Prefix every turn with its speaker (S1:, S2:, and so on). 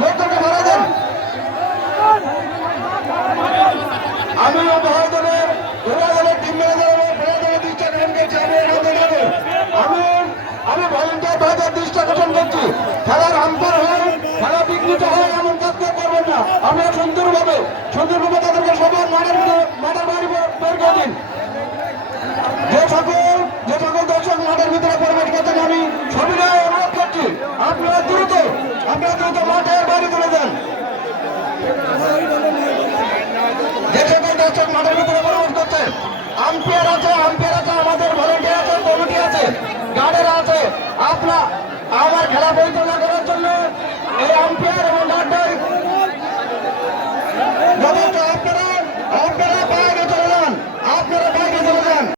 S1: লোকটাকে ভাড়া দেন। আমি মহাদলের মহাদলের টিম ম্যানেজার মহাদলের দৃষ্টি আকর্ষণ করছি আমি আমি আমি ভলেন্টিয়ার ভাইদের দৃষ্টি আকর্ষণ করছি। খেলার আন্তর হয়, খেলা বিঘ্নিত হয় এমন কাজ করবেন না। আমরা সুন্দরভাবে সুন্দরভাবে তাদেরকে সব দ্রুত মাঠের বাইরে তুলে দেন যে দর্শক মাঠের ভিতরে আছে